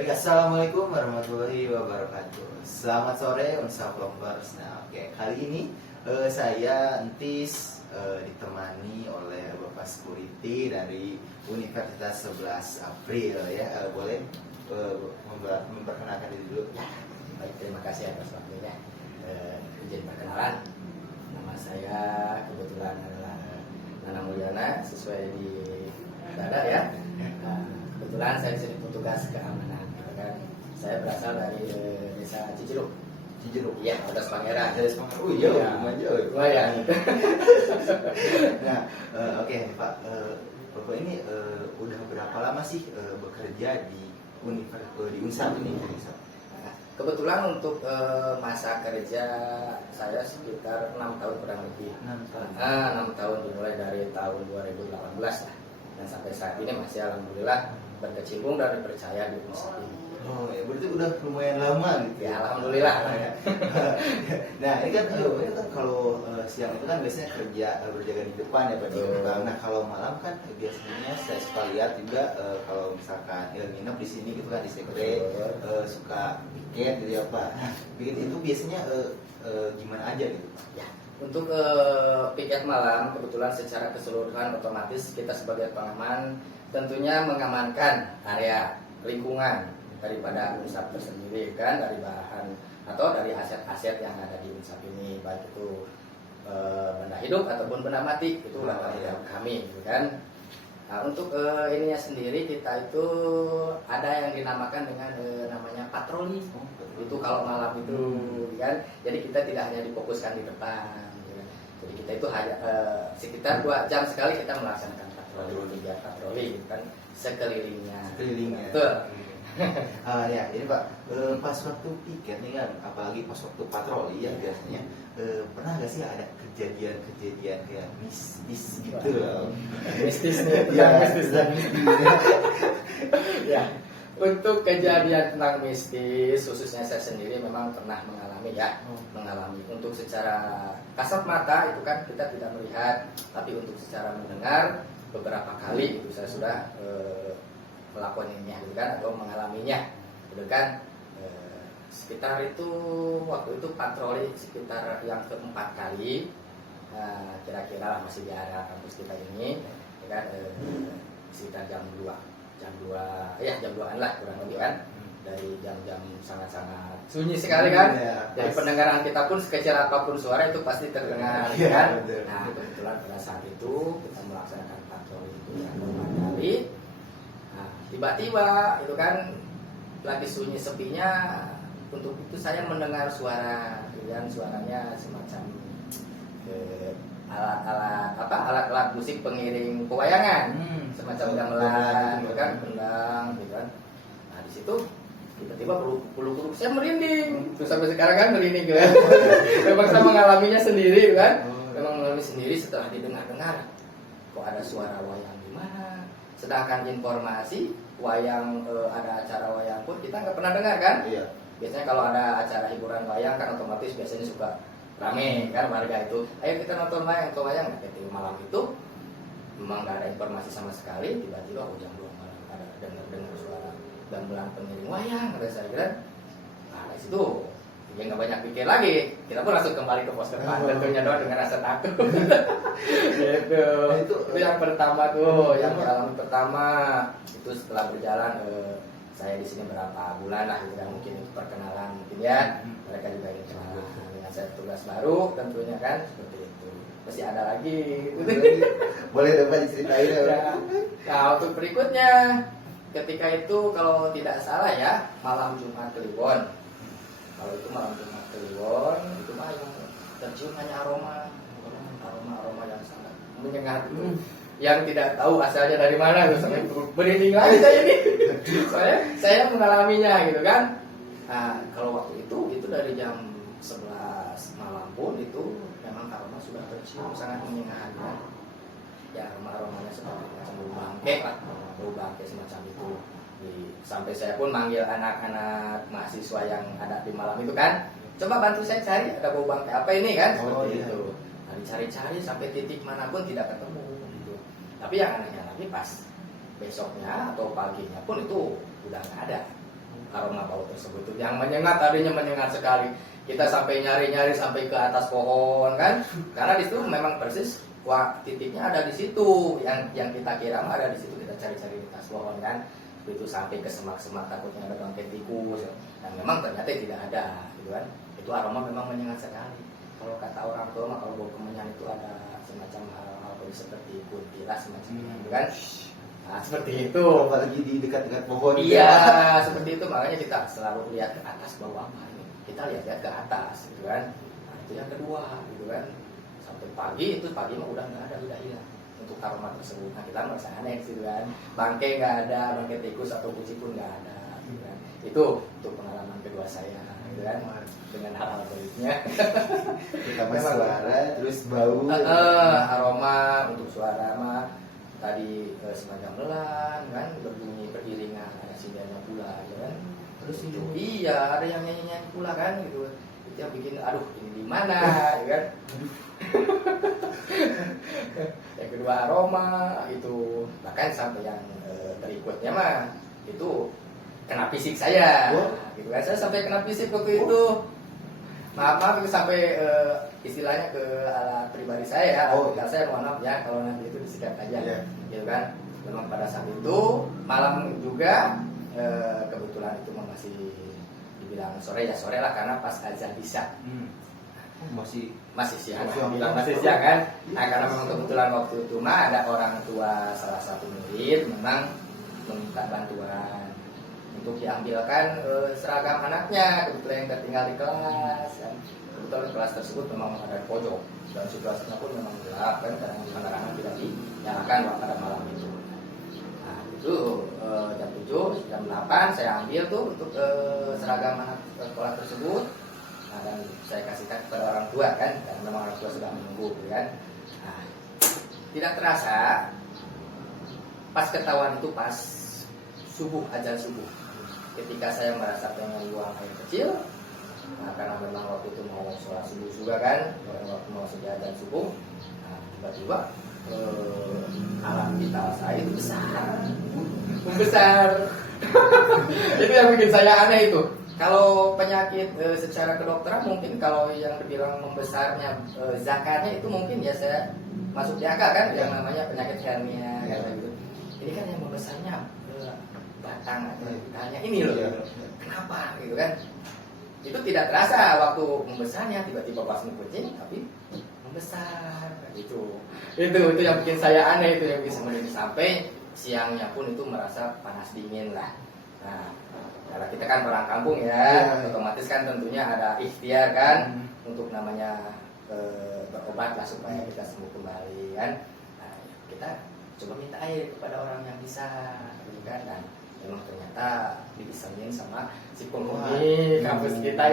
Baik, assalamualaikum warahmatullahi wabarakatuh. Selamat sore Unsa Vloggers. Nah, oke, kali ini saya Entis ditemani oleh Bapak Security dari Universitas 11 April ya. Boleh memperkenalkan diri dulu. Ya, baik, terima kasih atas waktunya. Izin perkenalan, nama saya kebetulan adalah Nana Mulyana, sesuai di dada ya. Kebetulan saya disini petugas keamanan, gitu kan. Saya berasal dari desa Cijeruk. Cijeruk. Iya, Atas Pangeran. Dari Semarang. Oh iya, lumayan. Nah, oke Pak. Bapak ini udah berapa lama sih bekerja di Unsar ini? Kebetulan untuk masa kerja saya sekitar 6 tahun kurang lebih. 6 tahun. 6 tahun dimulai dari tahun 2018 lah. Dan sampai saat ini masih alhamdulillah berkecimpung dan dipercaya di Unsar ini. Oh ya, berarti udah lumayan lama gitu Ya, alhamdulillah. Nah, ini kan kalau siang itu kan biasanya kerja berjaga di depan ya Pak di gerbang. Nah, kalau malam kan biasanya saya suka lihat juga kalau misalkan nginep di sini gitu kan di sekre suka piket gitu ya Pak. Nah, piket itu biasanya gimana aja gitu Pak? Ya, untuk piket malam kebetulan secara keseluruhan otomatis kita sebagai pengaman tentunya mengamankan area lingkungan daripada Unsar tersendiri kan, dari bahan atau dari aset-aset yang ada di Unsar ini, baik itu benda hidup ataupun benda mati, itu tanggung jawab kami gitu kan. Nah, untuk ininya sendiri kita itu ada yang dinamakan dengan namanya patroli. Itu kalau malam itu kan, jadi kita tidak hanya difokuskan di depan gitu kan. Jadi kita itu hanya sekitar 2 jam sekali kita melaksanakan patroli, gitu kan, sekelilingnya. Betul. Ya, ini Pak, pas waktu piket nih kan, apalagi pas waktu patroli ya biasanya pernah nggak sih ada kejadian kayak mistis gitu loh? Mistis nih, mistis. Ya, untuk kejadian tentang mistis, khususnya saya sendiri memang pernah mengalami. Untuk secara kasat mata itu kan kita tidak melihat, tapi untuk secara mendengar beberapa kali itu saya sudah melakukannya gitu kan, atau mengalaminya gitu kan. Sekitar itu waktu itu patroli sekitar yang keempat kali, kira-kira masih di area kampus kita ini ya kan, sekitar jam 2an lah kurang lebih kan, dari jam-jam sangat-sangat sunyi sekali kan. Jadi pendengaran kita pun sekecil apapun suara itu pasti terdengar kan. Nah, kebetulan pada saat itu kita melaksanakan patroli itu yang keempat kali. Tiba-tiba itu kan lagi sunyi sepinya, untuk itu saya mendengar suara, dan suaranya semacam alat-alat musik pengiring pewayangan, semacam gamelan gitu kan, kendang gitu kan. Nah, di situ tiba-tiba bulu kuduk saya merinding, terus sampai sekarang kan merinding gitu kan. Memang saya mengalaminya sendiri kan, memang mengalami sendiri setelah didengar-dengar kok ada suara wayang di mana. Sedangkan informasi wayang, ada acara wayang pun kita nggak pernah dengar kan. Iya. Biasanya kalau ada acara hiburan wayang kan otomatis biasanya suka rame kan warga itu, ayo kita nonton wayang. Nah, ketika malam itu memang nggak ada informasi sama sekali. Tiba-tiba jam 2 malam ada dengar suara gamelan pengiring wayang, kata saya kan. Nah, dari situ ya nggak banyak pikir lagi, kita pun langsung kembali ke pos depan, tentunya doang dengan rasa takut. Gitu. Itu yang pertama tuh, yang pengalaman pertama itu. Setelah berjalan saya di sini berapa bulan lah gitu kan, mungkin itu perkenalan mungkin ya, mereka juga ingin kenalan dengan saya, tugas baru tentunya kan, seperti itu. Masih ada lagi gitu. Boleh dapat diceritain ya? Nah, untuk berikutnya ketika itu kalau tidak salah ya malam Jumat Kliwon. Kalau itu malam Jumat Kliwon itu mah yang tercium hanya aroma yang sangat menyengat itu, yang tidak tahu asalnya dari mana gitu, sampai berinding lagi saya ini. Saya mengalaminya gitu kan. Nah, kalau waktu itu dari jam 11 malam pun itu memang aroma sudah tercium sangat menyengat ya, aromanya seperti macam bau bangke semacam itu. Sampai saya pun manggil anak-anak mahasiswa yang ada di malam itu kan, coba bantu saya cari ada bau bangkai apa ini kan, seperti itu. Nah, dicari-cari sampai titik manapun tidak ketemu gitu. Tapi yang anehnya lagi pas besoknya atau paginya pun itu udah nggak ada. aroma bau tersebut tuh yang menyengat, tadinya menyengat sekali. Kita sampai nyari-nyari sampai ke atas pohon kan, karena di situ memang persis wah titiknya ada di situ, yang kita kira mah ada di situ. Kita cari-cari di atas pohon kan, itu sampai ke semak-semak takutnya ada bangkai tikus, dan memang ternyata tidak ada gitu kan. Itu aroma memang menyengat sekali. Kalau kata orang tua mah kalau bau kemenyan itu ada semacam aroma seperti kuntilan semacam itu kan. Nah, seperti itu. Apalagi di dekat-dekat pohon. Iya, seperti itu. Makanya kita selalu lihat ke atas bawah apa ini. Kita lihat ke atas, gitu kan. Nah, itu yang kedua, gitu kan. Sampai pagi mah udah nggak ada, udah hilang untuk aroma tersebut. Nah, kita merasa aneh, gitu kan. Bangkai nggak ada, bangkai tikus atau kucing pun nggak ada, gitu kan. Itu untuk pengalaman kedua saya, gitu kan. Dengan hal-hal berikutnya. Pertama suara, terus bau. Aroma untuk suara mah tadi semacam melan kan, berbunyi beriringan, ada sindangnya pula ya kan. Terus itu iya ada yang nyanyi pula kan gitu. Itu yang bikin aduh ini di mana ya kan. Yang kedua aroma itu, bahkan sampai yang berikutnya mah itu kena fisik saya gitu kan. Saya sampai kena fisik waktu itu. Maaf itu sampai istilahnya ke alat pribadi saya ya, saya mohon maaf ya kalau nanti itu disikat aja, gitu kan. Memang pada saat itu malam juga, kebetulan itu masih dibilang sore ya, sore lah karena pas azan isya. Masih siang, bilang masih siang kan. Nah, karena memang kebetulan waktu itu mah ada orang tua salah satu murid memang meminta bantuan untuk diambilkan seragam anaknya, kebetulan yang tertinggal di kelas kan. Kebetulan kelas tersebut memang ada di pojok dan situasinya pun memang gelap kan, karena penerangan tidak dinyalakan pada malam itu. Nah itu jam 7, jam 8 saya ambil tuh untuk seragam anak sekolah tersebut. Nah, dan saya kasihkan kepada orang tua kan, karena memang orang tua sudah menunggu kan. Nah, tidak terasa pas ketahuan itu pas subuh, azan subuh. Ketika saya merasa pengen buang air kecil, nah, karena memang waktu itu mau sholat subuh juga kan, waktu mau azan subuh, nah, tiba-tiba alam vital saya itu membesar. Itu yang bikin saya aneh itu. Kalau penyakit secara kedokteran mungkin kalau yang dibilang membesarnya zakarnya itu mungkin ya saya masuk di akal kan, yang namanya penyakit hernia kayak gitu. Ini kan yang membesarnya batang atau vitalnya ini loh. Kenapa gitu kan? Itu tidak terasa waktu membesarnya, tiba-tiba pas kucing tapi membesar gitu. Itu yang bikin saya aneh, itu yang bisa menjadi sampai siangnya pun itu merasa panas dingin lah. Nah, karena kita kan orang kampung ya, otomatis kan tentunya ada ikhtiar kan untuk namanya berobat lah supaya kita sembuh kembali kan. Nah, kita coba minta air kepada orang yang bisa, gitu kan. Dan memang ternyata dipesanin sama si penghuni kampus kita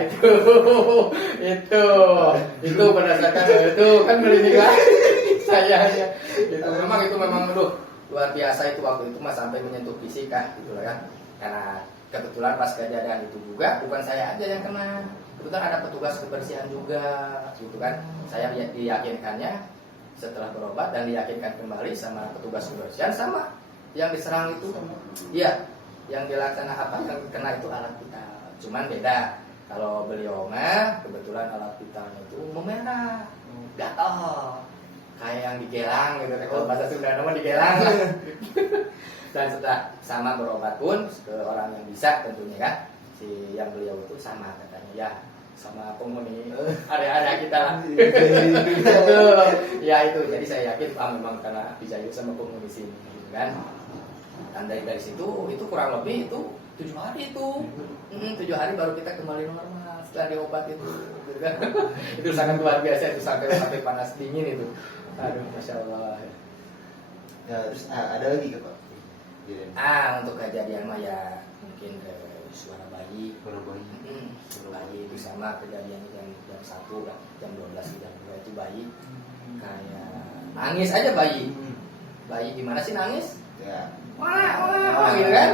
itu berdasarkan itu kan merinding lagi saya ya. Itu memang luar biasa itu waktu itu mas, sampai menyentuh fisik gitu lah kan. Karena kebetulan pas kejadian itu juga bukan saya aja yang kena, kebetulan ada petugas kebersihan juga gitu kan. Saya diyakinkannya setelah berobat dan diyakinkan kembali sama petugas kebersihan sama yang diserang itu. Iya, yang dilaksanakan apa yang kena itu alat vital, cuman beda. Kalau beliau mah kebetulan alat vitalnya itu memerah, gatal, kayak yang digelang gitu. Kalau bahasa Sunda nama digelang. Dan setelah sama berobat pun ke orang yang bisa tentunya kan, si yang beliau itu sama katanya ya sama penghuni area kita lah. Ya itu, jadi saya yakin memang karena dijayu sama penghuni sini gitu kan. Dan dari situ itu kurang lebih itu 7 hari itu 7 hari baru kita kembali normal setelah diobat itu gitu kan. Itu sangat luar biasa itu, sampai panas dingin itu. Aduh, masya Allah ya. Terus ada lagi ke Pak? Untuk kejadian mah ya mungkin suara bayi itu sama kejadiannya jam 1 jam 12 jam 2 itu bayi kayak nangis aja bayi gimana sih nangis ya. Wah, gitu kan.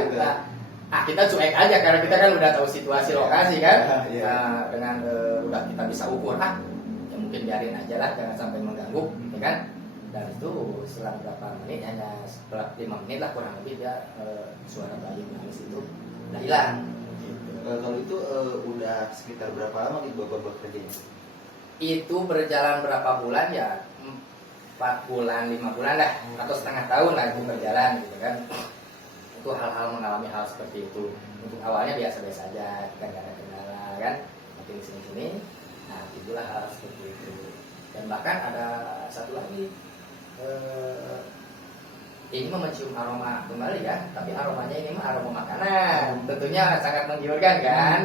Nah, kita cuek aja karena kita kan udah tahu situasi lokasi kan. Nah, dengan udah kita bisa ukur ya mungkin biarin aja lah, jangan sampai mengganggu, ya kan. Dan itu setelah berapa menit, hanya setelah 5 menit lah kurang lebih dia suara bayi nangis itu udah hilang. Gitu. Kalau itu udah sekitar berapa lama gitu Bapak bekerjanya? Itu berjalan berapa bulan ya, 4 bulan 5 bulan lah, atau setengah tahun lah itu berjalan gitu kan. Itu hal-hal mengalami hal seperti itu. Untuk awalnya biasa-biasa aja, kan gak ada kendala kan, tapi di sini-sini nah itulah hal seperti itu. Dan bahkan ada satu lagi, ini mencium aroma kembali ya, tapi aromanya ini mah aroma makanan, tentunya sangat menggiurkan kan.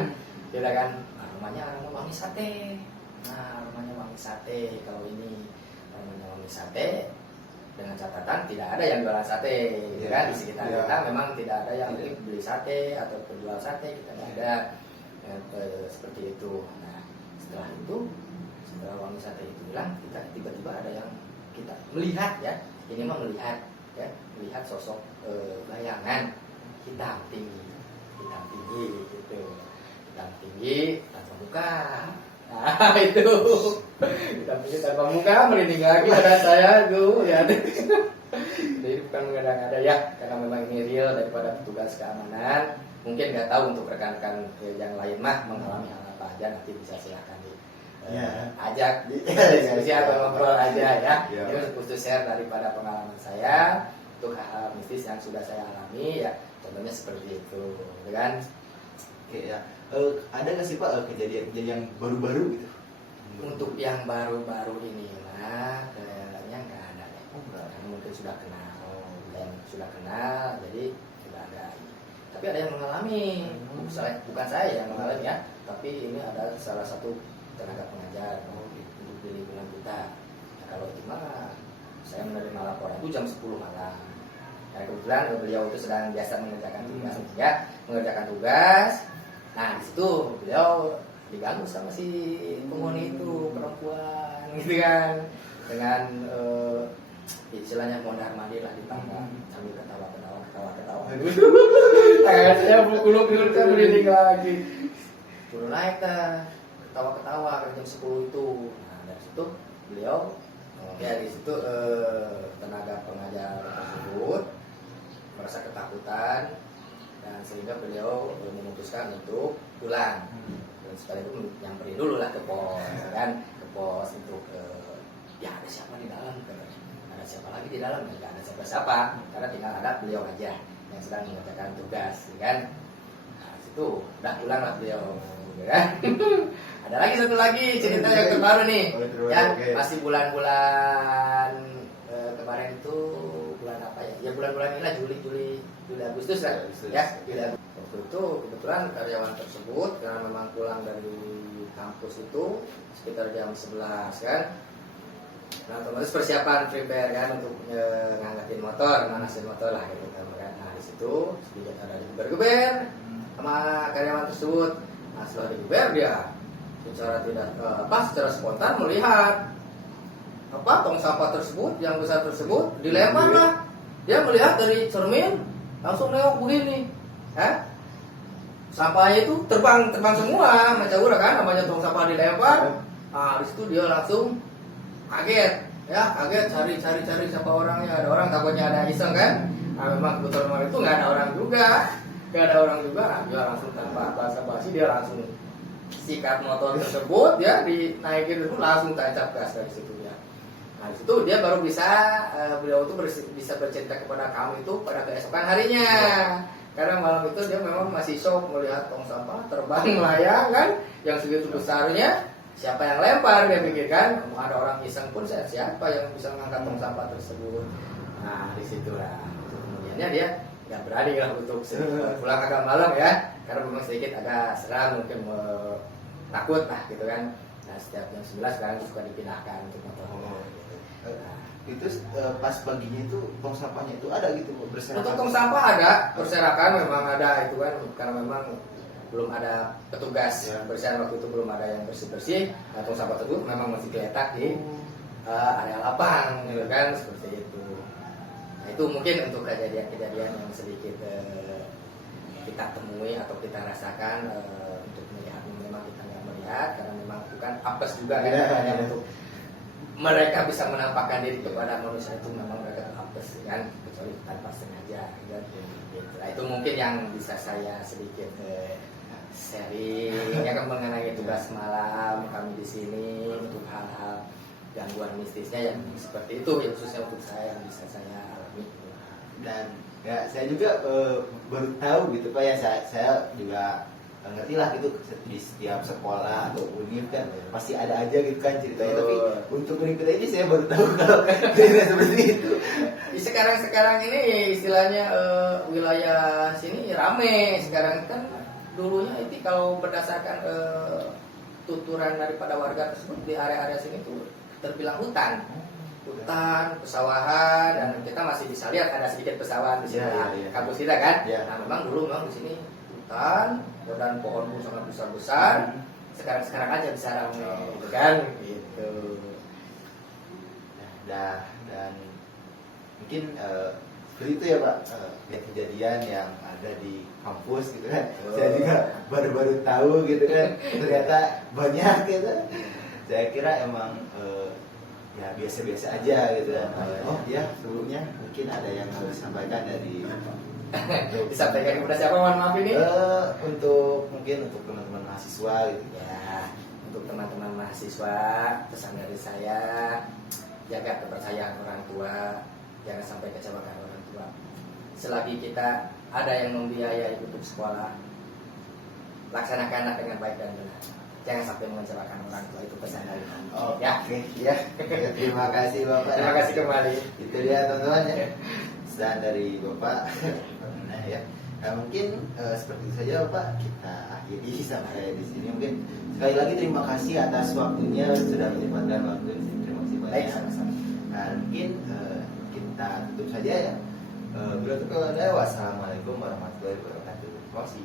Tidak kan, aromanya aroma wangi sate. Nah, aromanya wangi sate. Kalau ini aromanya wangi sate, dengan catatan tidak ada yang jualan sate, gitu kan? Di sekitar kita memang tidak ada yang beli sate atau penjual sate, kita tidak ada seperti itu. Nah, setelah itu, setelah wangi sate itu hilang, kita tiba-tiba ada yang kita melihat ya, ini mah melihat ya, melihat sosok bayangan hitam tinggi gitu, hitam tinggi tanpa muka. Nah itu hitam tinggi tanpa muka, merinding lagi pada saya tuh ya. Jadi bukan mengada-ngada ya, karena memang ini real daripada petugas keamanan. Mungkin nggak tahu untuk rekan-rekan yang lain mah mengalami hal apa aja, nanti bisa silakan ajak diskusi atau ngobrol aja ya. Ini khusus share daripada pengalaman saya untuk hal-hal mistis yang sudah saya alami ya, contohnya seperti itu, gitu kan? Oke ya. Ada nggak sih Pak kejadian-kejadian yang baru-baru gitu? Untuk yang baru-baru ini mah kayaknya nggak ada ya. Karena mungkin sudah kenal, jadi sudah ada. Tapi ada yang mengalami, bukan saya yang mengalami ya, tapi ini ada salah satu tenaga pengajar untuk di lingkungan kita. Nah, kalau itu mah saya menerima laporan itu jam 10 malam. Nah, kebetulan beliau itu sedang biasa mengerjakan tugas. Nah, di situ beliau diganggu sama si penghuni itu, perempuan gitu kan, dengan istilahnya mondar mandir lah di tangga sambil ketawa. Saya bulu-bulu kan merinding lagi. Turun naik dah, ketawa jam 10 itu. Nah, dari situ beliau di situ tenaga pengajar tersebut merasa ketakutan, dan sehingga beliau memutuskan untuk pulang. Dan setelah itu nyamperin dulu lah ke pos, kan, ke pos untuk ya ada siapa di dalam, ada siapa lagi di dalam, nggak ada siapa-siapa, karena tinggal ada beliau aja yang sedang mengerjakan tugas, kan. Nah, situ udah pulang lah beliau, kan. Ada lagi satu lagi cerita yang terbaru nih, ya masih bulan-bulan kemarin itu bulan apa ya? Ya bulan-bulan inilah Juli Agustus lah, ya. Waktu itu kebetulan karyawan tersebut karena memang pulang dari kampus itu sekitar jam 11 kan. Nah, otomatis persiapan prepare kan untuk ngangkatin motor, manasin motor lah gitu kan. Nah, di situ sedikit ada geber-geber sama karyawan tersebut. Nah, setelah digeber dia secara spontan melihat tong sampah tersebut yang besar tersebut dilempar lah. Dia melihat dari cermin, langsung nengok begini, sampahnya itu terbang semua, macam kan, namanya tong sampah dilempar. Nah, di situ dia langsung kaget cari siapa orangnya. Ada orang, takutnya ada iseng kan. Nah, memang kebetulan itu nggak ada orang juga. Nah, dia langsung tanpa basa-basi dia langsung sikat motor tersebut ya, dinaikin itu langsung tancap gas dari situ ya. Nah, di situ dia baru beliau itu bisa bercerita kepada kami itu pada keesokan harinya. Karena malam itu dia memang masih shock melihat tong sampah terbang melayang kan, yang segitu besarnya. Siapa yang lempar, dia pikirkan. Ada orang iseng pun, siapa yang bisa mengangkat tong sampah tersebut. Nah, disitulah kemudiannya dia nggak berani lah untuk pulang agak malam ya, karena memang sedikit agak seram, mungkin takut lah gitu kan. Nah, setiap jam 11 kan suka dipindahkan untuk motor. Nah, itu pas paginya itu tong sampahnya itu ada gitu berserakan. Untuk tong sampah ada berserakan, memang ada itu kan, karena memang belum ada petugas bersihan waktu itu, belum ada yang bersih. Nah, tong sampah tersebut memang masih geletak di area lapang gitu kan, seperti itu. Nah, itu mungkin untuk kejadian-kejadian yang sedikit kita temui atau kita rasakan. Untuk melihat memang kita nggak melihat karena memang bukan apes juga kan, hanya untuk mereka bisa menampakkan diri kepada manusia itu memang mereka apes kan, kecuali tanpa sengaja kan. Nah, itu mungkin yang bisa saya sedikit sharing ya kan mengenai tugas malam kami di sini untuk hal-hal gangguan mistisnya yang seperti itu, yang khususnya untuk saya yang bisa saya alami. Dan ya saya juga baru tahu gitu Pak ya, saya juga ngerti lah gitu di setiap sekolah atau univ kan pasti ada aja gitu kan ceritanya, tapi untuk univ kita ini saya baru tahu kalau cerita seperti itu. Sekarang ini istilahnya wilayah sini rame sekarang kan, dulunya itu kalau berdasarkan tuturan daripada warga tersebut di area-area sini tuh terbilang hutan, pesawahan, dan kita masih bisa lihat ada sedikit pesawahan di sini kampus kita kan. Nah memang dulu memang di sini hutan dan pohon pun sangat besar-besar. Sekarang aja bisa ramai gitu kan gitu. Dan mungkin seperti itu ya Pak, kejadian yang ada di kampus gitu kan. Saya juga baru-baru tahu gitu kan, ternyata banyak gitu. Saya kira emang ya biasa-biasa aja gitu kan. Oh ya, sebelumnya mungkin ada yang harus disampaikan dari disampaikan kepada siapa, mohon maaf ini? Mungkin untuk teman-teman mahasiswa gitu ya. Untuk teman-teman mahasiswa, pesan dari saya, jaga kepercayaan orang tua, jangan sampai kecewakan orang tua. Selagi kita ada yang membiayai untuk sekolah, laksanakanlah dengan baik dan benar. Jangan sampai mengecewakan orang tua, itu pesan dari kami. Ya. Terima kasih Bapak. Terima kasih kembali. Itu dia teman-teman ya, pesan dari Bapak. Nah ya, mungkin seperti itu saja Bapak, kita akhiri sampai di sini. Mungkin sekali lagi terima kasih atas waktunya, sudah menyempatkan waktu di sini. Terima kasih banyak. Baik, sama-sama. Dan mungkin kita tutup saja ya. Wassalamualaikum warahmatullahi wabarakatuh. Terima kasih.